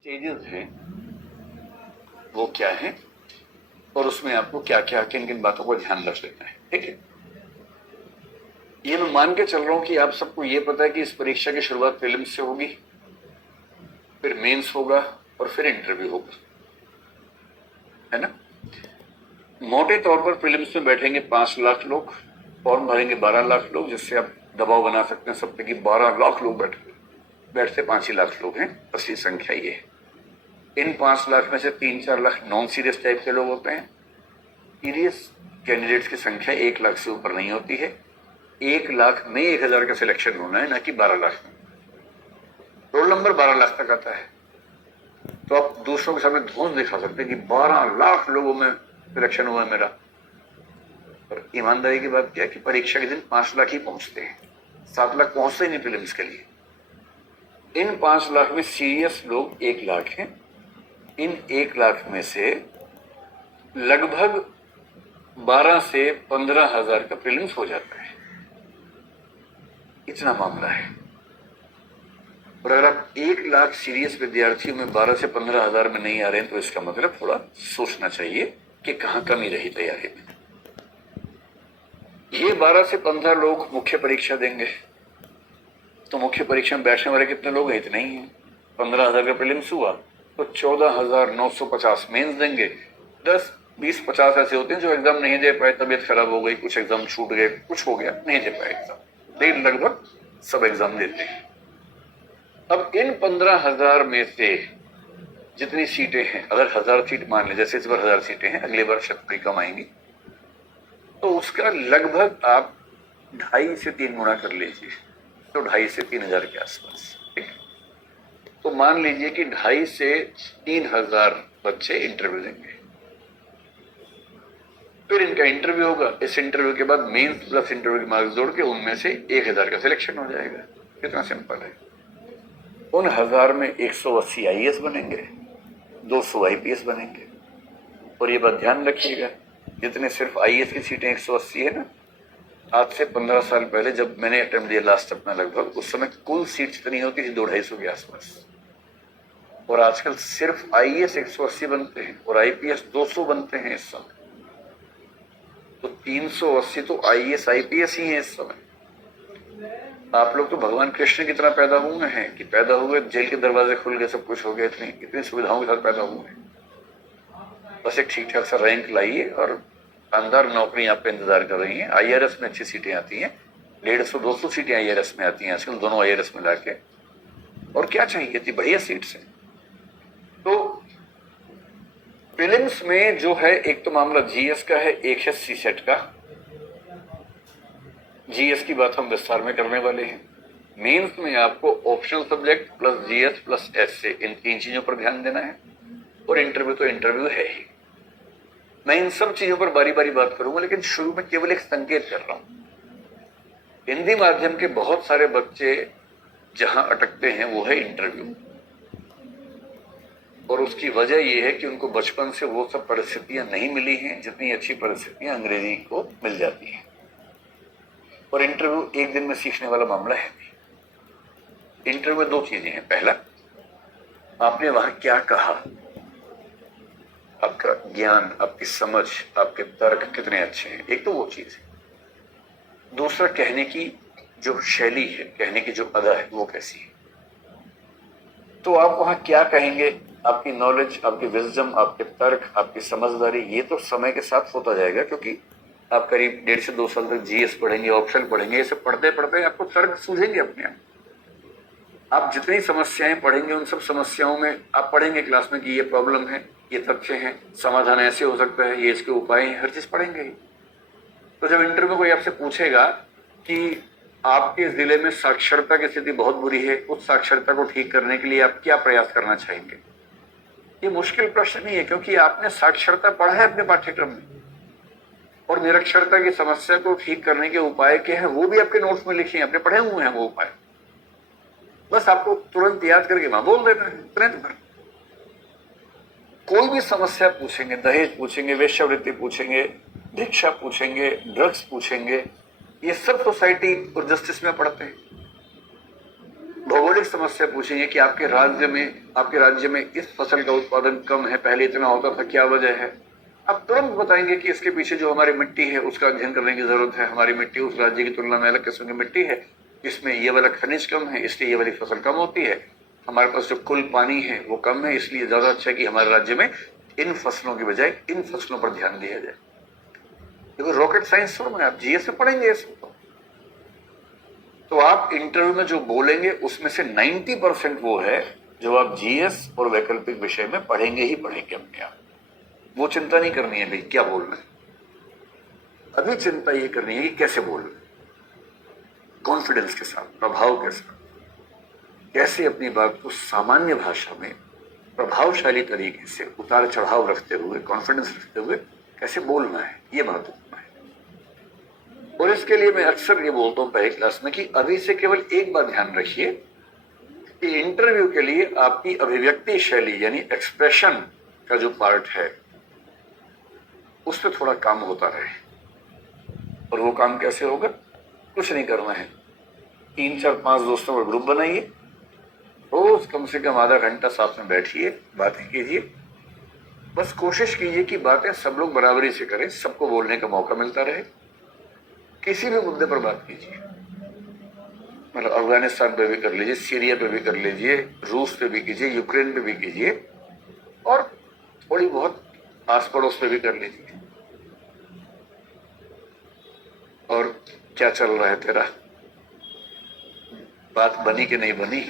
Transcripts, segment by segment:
Stages हैं वो क्या है और उसमें आपको क्या क्या किन किन बातों को ध्यान रख लेना है। ठीक है, ये मैं मान के चल रहा हूं कि आप सबको ये पता है कि इस परीक्षा की शुरुआत प्रीलिम्स से होगी, फिर मेंस होगा और फिर इंटरव्यू होगा, है ना। मोटे तौर पर प्रीलिम्स में बैठेंगे 5 लाख लोग, फॉर्म भरेंगे 12 लाख लोग, जिससे आप दबाव बना सकते हैं सब पे कि 12 लाख लोग बैठते 5 ही लाख लोग हैं, असली संख्या ये है। इन 5 लाख में से 3-4 लाख नॉन सीरियस टाइप के लोग होते हैं। सीरियस कैंडिडेट्स की संख्या 1 लाख से ऊपर नहीं होती है। 1 लाख में 1000 का सिलेक्शन होना है, ना कि 12 लाख में। रोल नंबर 12 लाख तक आता है, तो आप दूसरों के सामने धौंस दिखा सकते हैं कि 12 लाख लोगों में सिलेक्शन हुआ है मेरा। पर ईमानदारी की बात क्या है कि परीक्षा के दिन 5 लाख ही पहुंचते हैं, 7 लाख पहुंचते ही नहीं प्रीलिम्स के लिए। इन 5 लाख में सीरियस लोग 1 लाख हैं। इन 1 लाख में से लगभग 12 से 15 हजार का प्रीलिम्स हो जाता है, इतना मामला है। और अगर आप 1 लाख सीरियस विद्यार्थियों में 12 से 15 हजार में नहीं आ रहे हैं, तो इसका मतलब थोड़ा सोचना चाहिए कि कहां कमी रही तैयारी में। ये 12 से 15 लोग मुख्य परीक्षा देंगे, तो मुख्य परीक्षा में बैठने वाले कितने लोग हैं? इतने ही हैं। 15 हजार का प्रीलिम्स हुआ तो 14,950 मेंस देंगे। 10, 20, 50 ऐसे होते हैं जो एग्जाम नहीं दे पाए, तबीयत खराब हो गई, कुछ एग्जाम छूट गए, कुछ हो गया, नहीं दे पाए एग्जाम, लेकिन लगभग सब एग्जाम देते हैं। अब इन 15,000 में से जितनी सीटें हैं, अगर 1000 सीट मान ले, जैसे इस बार 1000 सीटें हैं, अगली बार शायद थोड़ी कम आएंगी, तो उसका लगभग आप 2.5 से 3 गुना कर लीजिए, तो 2.5 से 3 हजार के आसपास। ठीक है, तो मान लीजिए कि 2.5 से 3 हजार बच्चे इंटरव्यू देंगे, फिर इनका इंटरव्यू होगा। इस इंटरव्यू के बाद मेंस प्लस इंटरव्यू के मार्क्स जोड़ के उनमें से 1000 का सिलेक्शन हो जाएगा। कितना सिंपल है। उन 1000 में 180 आईएएस बनेंगे, 200 आईपीएस बनेंगे। और ये बात ध्यान रखिएगा, जितने सिर्फ आईएएस की सीटें 180 है ना, आज से 15 साल पहले जब मैंने अटेम्प्ट दिया लास्ट अपना, लगभग उस समय कुल सीट कितनी होती थी? 200-250 के आसपास। और आजकल सिर्फ आईएएस 180 बनते हैं और आईपीएस 200 बनते हैं इस समय। तो 380 तो आईएएस आईपीएस ही है इस समय। आप लोग तो भगवान कृष्ण की तरह पैदा हुए हैं कि पैदा हुए, जेल के दरवाजे खुल गए, सब कुछ हो गया, इतनी सुविधाओं के साथ पैदा हुए हैं। बस एक ठीक ठाक सा रैंक लाइए और शानदार नौकरी आप पे इंतजार कर रही है। आईआरएस में अच्छी सीटें आती हैं, 150-200 सीटें आईआरएस में आती हैं आजकल, दोनों आईआरएस में लाके। और क्या चाहिए थी? बढ़िया सीट से। तो प्रीलिम्स में जो है, एक तो मामला जीएस का है, एक है सीसेट का। जीएस की बात हम विस्तार में करने वाले हैं। मेंस में आपको optional subject plus GS plus SA, इन 3 चीजों पर ध्यान देना है। और इंटरव्यू तो इंटरव्यू है ही। मैं इन सब चीजों पर बारी बारी बात करूंगा, लेकिन शुरू में केवल एक संकेत कर रहा हूं। हिंदी माध्यम के बहुत सारे बच्चे जहां अटकते हैं वो है इंटरव्यू, और उसकी वजह यह है कि उनको बचपन से वो सब परिस्थितियां नहीं मिली हैं जितनी अच्छी परिस्थितियां अंग्रेजी को मिल जाती हैं। और इंटरव्यू एक दिन में सीखने वाला मामला है नहीं। इंटरव्यू में 2 चीजें हैं। पहला, आपने वहां क्या कहा, आपका ज्ञान, आपकी समझ, आपके तर्क कितने अच्छे हैं, एक तो वो चीज है। दूसरा, कहने की जो शैली है, कहने की जो अदा है, वो कैसी है। तो आप वहां क्या कहेंगे, आपकी नॉलेज, आपकी विजडम, आपके तर्क, आपकी समझदारी, ये तो समय के साथ होता जाएगा, क्योंकि आप करीब 1.5 से 2 साल तक जीएस पढ़ेंगे, ऑप्शन पढ़ेंगे, ये सब पढ़ते पढ़ते आपको तर्क सूझेंगे अपने आप। आप जितनी समस्याएं पढ़ेंगे, उन सब समस्याओं में आप पढ़ेंगे क्लास में कि ये प्रॉब्लम है, ये तथ्य है, समाधान ऐसे हो सकता है, ये इसके उपाय हैं, हर चीज पढ़ेंगे ही। तो जब इंटरव्यू में कोई आपसे पूछेगा कि आपके जिले में साक्षरता की स्थिति बहुत बुरी है, उस साक्षरता को ठीक करने के लिए आप क्या प्रयास करना चाहेंगे, ये मुश्किल प्रश्न नहीं है, क्योंकि आपने साक्षरता पढ़ा है अपने पाठ्यक्रम में। और निरक्षरता की समस्या को ठीक करने के उपाय क्या है, वो भी आपके नोट्स में लिखे हैं, आपने पढ़े हुए हैं वो उपाय। बस आपको तुरंत याद करके वहां बोल देना है, इतने तो। कोई भी समस्या पूछेंगे, दहेज पूछेंगे, वेश्यावृत्ति पूछेंगे, भिक्षा पूछेंगे, ड्रग्स पूछेंगे, ये सब सोसाइटी और जस्टिस में पढ़ते हैं। भौगोलिक समस्या पूछेंगे कि आपके राज्य में इस फसल का उत्पादन कम है, पहले इतना होता था, क्या वजह है। आप तुरंत बताएंगे कि इसके पीछे जो हमारी मिट्टी है उसका अध्ययन करने की जरूरत है। हमारी मिट्टी उस राज्य की तुलना में अलग किस्म की मिट्टी है, इसमें ये वाला खनिज कम है, इसलिए ये वाली फसल कम होती है। हमारे पास जो कुल पानी है वो कम है, इसलिए ज्यादा अच्छा है कि हमारे राज्य में इन फसलों की बजाय इन फसलों पर ध्यान दिया जाए। देखो रॉकेट साइंस थोड़ा में, आप जीएस में पढ़ेंगे ये सब। तो आप इंटरव्यू में जो बोलेंगे उसमें से 90% वो है जो आप जीएस और वैकल्पिक विषय में पढ़ेंगे ही पढ़ेंगे अपने आप। वो चिंता नहीं करनी है भाई क्या बोलना है, अभी चिंता ये करनी है कि कैसे बोलना है, कॉन्फिडेंस के साथ, प्रभाव के साथ, कैसे अपनी बात को सामान्य भाषा में प्रभावशाली तरीके से उतार चढ़ाव रखते हुए, कॉन्फिडेंस रखते हुए कैसे बोलना है, ये महत्वपूर्ण है। और इसके लिए मैं अक्सर ये बोलता हूं पहले क्लास में कि अभी से केवल एक बात ध्यान रखिए कि इंटरव्यू के लिए आपकी अभिव्यक्ति शैली यानी एक्सप्रेशन का जो पार्ट है उस पर थोड़ा काम होता रहे। और वो काम कैसे होगा, कुछ नहीं करना है, 3 4 5 दोस्तों का ग्रुप बनाइए, रोज कम से कम आधा घंटा साथ में बैठिए, बातें कीजिए। बस कोशिश कीजिए कि बातें सब लोग बराबरी से करें, सबको बोलने का मौका मिलता रहे। किसी भी मुद्दे पर बात कीजिए, मतलब अफगानिस्तान पे भी कर लीजिए, सीरिया पे भी कर लीजिए, रूस पे भी कीजिए, यूक्रेन पे भी कीजिए, और थोड़ी बहुत आस पड़ोस पे भी कर लीजिए। और क्या चल रहा है तेरा, बात बनी कि नहीं बनी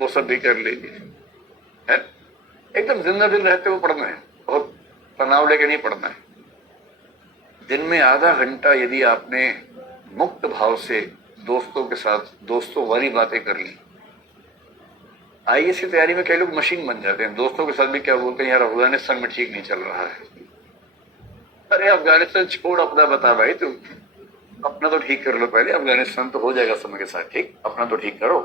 वो सब भी कर लीजिए, है एकदम जिंदा दिल रहते हुए पढ़ना है, बहुत तनाव लेके नहीं पढ़ना है। दिन में आधा घंटा यदि आपने मुक्त भाव से दोस्तों के साथ दोस्तों वाली बातें कर ली। आईएएस की तैयारी में कई लोग मशीन बन जाते हैं, दोस्तों के साथ भी क्या बोलते हैं, यार अफगानिस्तान में ठीक नहीं चल रहा है। अरे अफगानिस्तान छोड़, अपना बता भाई, तू अपना तो ठीक कर लो पहले, अफगानिस्तान तो हो जाएगा समय के साथ ठीक, अपना तो ठीक करो।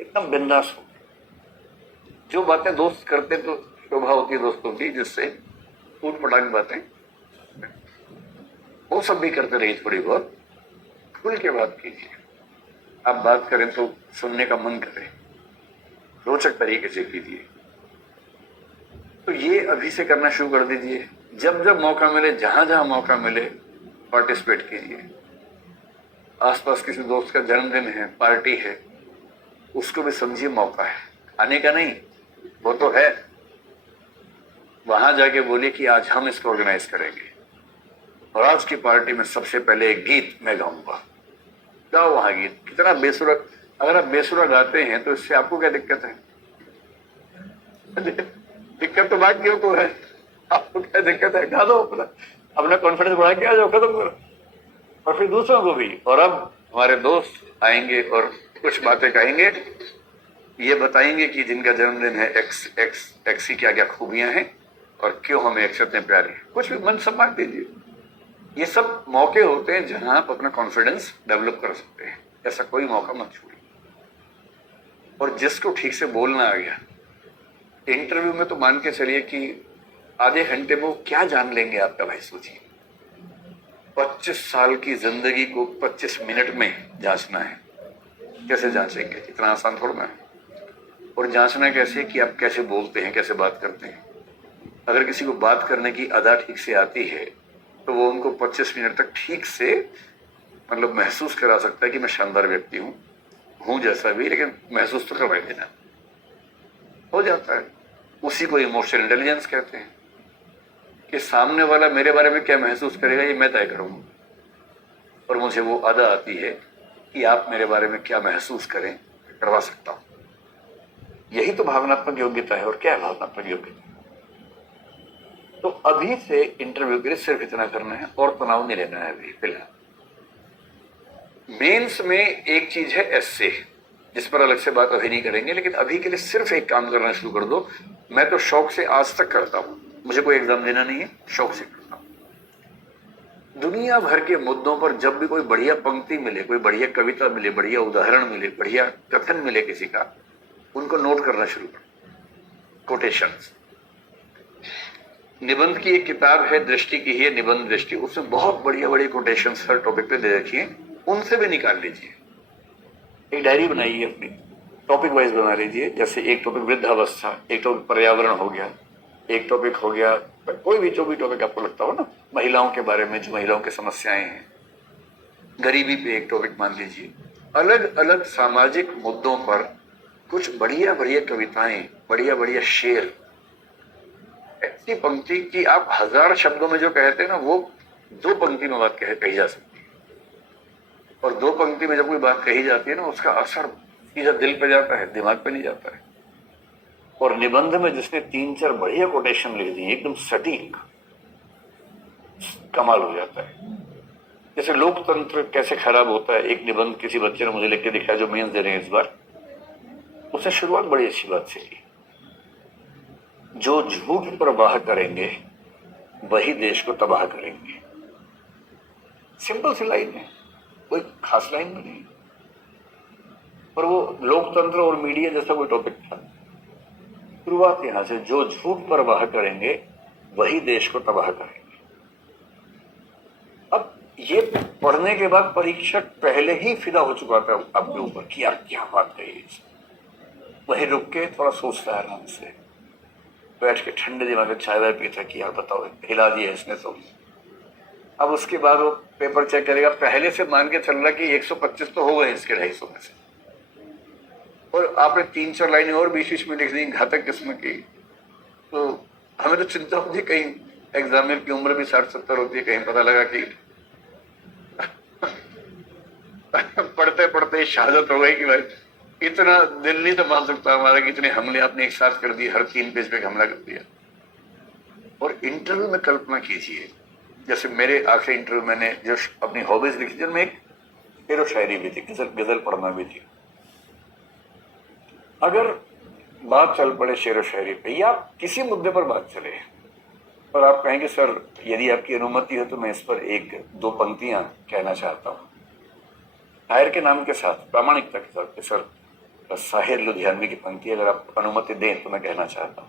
एकदम बिंदास हो। जो बातें दोस्त करते तो शोभा होती है दोस्तों की, जिससे टूट पटांग बातें, वो सब भी करते रहिए, थोड़ी बहुत खुल के बात कीजिए। आप बात करें तो सुनने का मन करे, रोचक तरीके से कीजिए। तो ये अभी से करना शुरू कर दीजिए। जब जब मौका मिले, जहां जहां मौका मिले, पार्टिसिपेट कीजिए। आसपास किसी दोस्त का जन्मदिन है, पार्टी है, उसको भी समझिए मौका है, आने का नहीं, वो तो है। वहां जाके बोलिए कि आज हम इसको ऑर्गेनाइज करेंगे और आज की पार्टी में सबसे पहले एक गीत मैं गाऊंगा। गाओ वहां गीत, कितना बेसुरा। अगर आप बेसुरा गाते हैं तो इससे आपको क्या दिक्कत है? दिक्कत तो बाकियों को है, आपको क्या दिक्कत है? गा दो, अपना कॉन्फिडेंस बढ़ा के आ जाओ, खत्म करो। और फिर दूसरों को भी। और अब हमारे दोस्त आएंगे और कुछ बातें कहेंगे, ये बताएंगे कि जिनका जन्मदिन है एक्स की क्या क्या खूबियां हैं और क्यों हमें एक्स इतने प्यारे हैं। कुछ भी मन सम्मान दीजिए। ये सब मौके होते हैं जहां आप अपना कॉन्फिडेंस डेवलप कर सकते हैं। ऐसा कोई मौका मत छोड़िए। और जिसको ठीक से बोलना आ गया, इंटरव्यू में तो मान के चलिए कि आधे घंटे में वो क्या जान लेंगे आपका, भाई सोचिए। 25 साल की जिंदगी को 25 मिनट में जांचना है, कैसे जांचेंगे? इतना आसान थोड़ा है। और जांचना कैसे कि आप कैसे बोलते हैं, कैसे बात करते हैं। अगर किसी को बात करने की अदा ठीक से आती है तो वो उनको 25 मिनट तक ठीक से मतलब महसूस करा सकता है कि मैं शानदार व्यक्ति हूं जैसा भी, लेकिन महसूस तो करवाई देना हो जाता है। उसी को इमोशनल इंटेलिजेंस कहते हैं कि सामने वाला मेरे बारे में क्या महसूस करेगा ये मैं तय करूंगा, और मुझे वो अदा आती है कि आप मेरे बारे में क्या महसूस करें, करवा सकता हूं। यही तो भावनात्मक योग्यता है। और क्या है भावनात्मक योग्यता? तो अभी से इंटरव्यू के लिए सिर्फ इतना करना है और तनाव नहीं लेना है अभी फिलहाल। मेंस में एक चीज है एस्से, जिस पर अलग से बात अभी नहीं करेंगे, लेकिन अभी के लिए सिर्फ एक काम करना शुरू कर दो। मैं तो शौक से आज तक करता हूं, मुझे कोई एग्जाम देना नहीं है, शौक से करता हूं। दुनिया भर के मुद्दों पर जब भी कोई बढ़िया पंक्ति मिले, कोई बढ़िया कविता मिले, बढ़िया उदाहरण मिले, बढ़िया कथन मिले किसी का, उनको नोट करना शुरू कर। कोटेशंस। निबंध की एक किताब है, दृष्टि की है निबंध दृष्टि, उसमें बहुत बढ़िया बढ़िया कोटेशंस हर टॉपिक पे दे रखी है, उनसे भी निकाल लीजिए। एक डायरी बनाइए अपनी, टॉपिक वाइज बना लीजिए। जैसे एक टॉपिक वृद्धावस्था, एक टॉपिक पर्यावरण हो गया, एक टॉपिक हो गया कोई भी, जो भी टॉपिक आपको लगता हो ना, महिलाओं के बारे में, जो महिलाओं की समस्याएं हैं, गरीबी पे एक टॉपिक मान लीजिए। अलग अलग सामाजिक मुद्दों पर कुछ बढ़िया बढ़िया कविताएं, बढ़िया बढ़िया शेर, ऐसी पंक्ति की आप 1000 शब्दों में जो कहते हैं ना, वो 2 पंक्ति में बात कही जा सकती है। और 2 पंक्ति में जब कोई बात कही जाती है ना, उसका असर सीधा दिल पे जाता है, दिमाग पे नहीं जाता है। और निबंध में जिसने 3-4 बढ़िया कोटेशन लिख दी, एकदम सटीक, कमाल हो जाता है। जैसे लोकतंत्र कैसे खराब होता है, एक निबंध किसी बच्चे ने मुझे लिख के दिखाया जो मेंस दे रहे हैं इस बार। उसने शुरुआत बड़ी अच्छी बात से की, जो झूठ पर वाह करेंगे वही देश को तबाह करेंगे। सिंपल सी लाइन है, कोई खास लाइन में नहीं, पर वो लोकतंत्र और मीडिया जैसा कोई टॉपिक था। शुरुआत यहां से, जो झूठ पर वाह करेंगे वही देश को तबाह करेंगे। अब ये पढ़ने के बाद परीक्षक पहले ही फिदा हो चुका था आपके ऊपर कि यार क्या बात कही। वही रुक के थोड़ा सोचता है आराम से, बैठ के ठंडे दिमाग में चाय वाय पीता कि यार बताओ, हिला दिया इसने तो। अब उसके बाद वो पेपर चेक करेगा, पहले से मान के चल रहा कि 125 तो हो गए इसके 250 में से, और आपने 3-4 लाइनें और बीच में लिख दी घातक किस्म की। तो हमें तो चिंता होती है, कहीं एग्जामिनर की उम्र भी 60-70 होती है, कहीं पता लगा कि पढ़ते पढ़ते शहादत हो गई कि भाई इतना दिल नहीं संभाल सकता हमारा कि इतने हमले आपने एक साथ कर दिए, हर 3 पेज पे हमला कर दिया। और इंटरव्यू में कल्पना कीजिए, जैसे मेरे आखिरी इंटरव्यू मैंने जो अपनी हॉबीज लिखी थी, उनमें एक शेर व शायरी भी थी, गजल पढ़ना भी थी। अगर बात चल पड़े शेर व शायरी पे या किसी मुद्दे पर बात चले और आप कहेंगे सर यदि आपकी अनुमति है तो मैं इस पर 1-2 पंक्तियां कहना चाहता हूं, शायर के नाम के साथ प्रामाणिकता के साथ, सर साहिर लुधियानवी की पंक्ति अगर आप अनुमति दें तो मैं कहना चाहता हूं।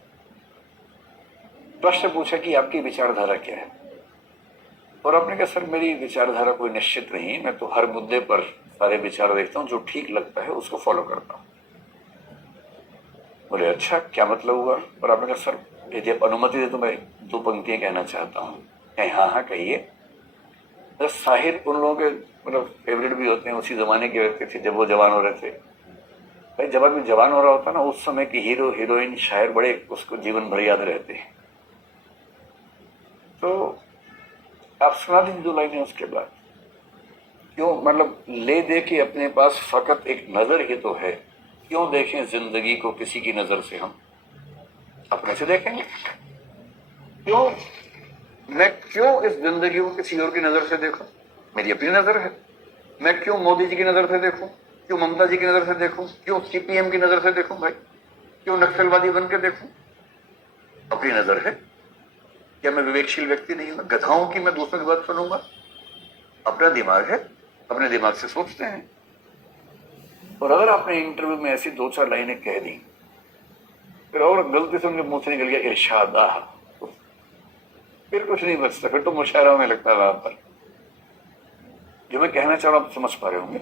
प्रश्न पूछा कि आपकी विचारधारा क्या है, और आपने कहा सर मेरी विचारधारा कोई निश्चित नहीं, मैं तो हर मुद्दे पर सारे विचार देखता हूं, जो ठीक लगता है उसको फॉलो करता हूं। बोले अच्छा क्या मतलब हुआ, और आपने कहा सर यदि आप अनुमति दे तो मैं 2 पंक्तियां कहना चाहता हूँ। हाँ हाँ कहिए। साहिर उन लोगों के मतलब फेवरेट भी होते हैं, उसी जमाने के व्यक्ति थे जब वो जवान हो रहे थे। भाई जब आदमी जवान हो रहा होता है ना, उस समय की हीरो हीरोइन शायर बड़े उसको जीवन भर याद रहते हैं। तो आप सुना दीजिए 2 लाइनें उसके बाद। क्यों मतलब ले दे के अपने पास फकत एक नजर ही तो है, क्यों देखें जिंदगी को किसी की नजर से, हम अपने से देखेंगे। मैं क्यों इस जिंदगी को किसी और की नजर से देखूं, मेरी अपनी नजर है। मैं क्यों मोदी जी की नजर से देखूं, क्यों ममता जी की नजर से देखूं, क्यों सीपीएम की नजर से देखूं, भाई क्यों नक्सलवादी बन के देखूं, अपनी नजर है। क्या मैं विवेकशील व्यक्ति नहीं हूं, गधाओं की मैं दूसरों की बात सुनूंगा? अपना दिमाग है, अपने दिमाग से सोचते हैं। और अगर आपने इंटरव्यू में ऐसी 2-4 लाइनें कह दी, फिर और गलती से उनके मुंह से निकल गया इरशाद, फिर कुछ नहीं बचता, फिर तो मुशायरा में लगता है वहां पर। जो मैं कहना चाह रहा हूं आप समझ पा रहे होंगे।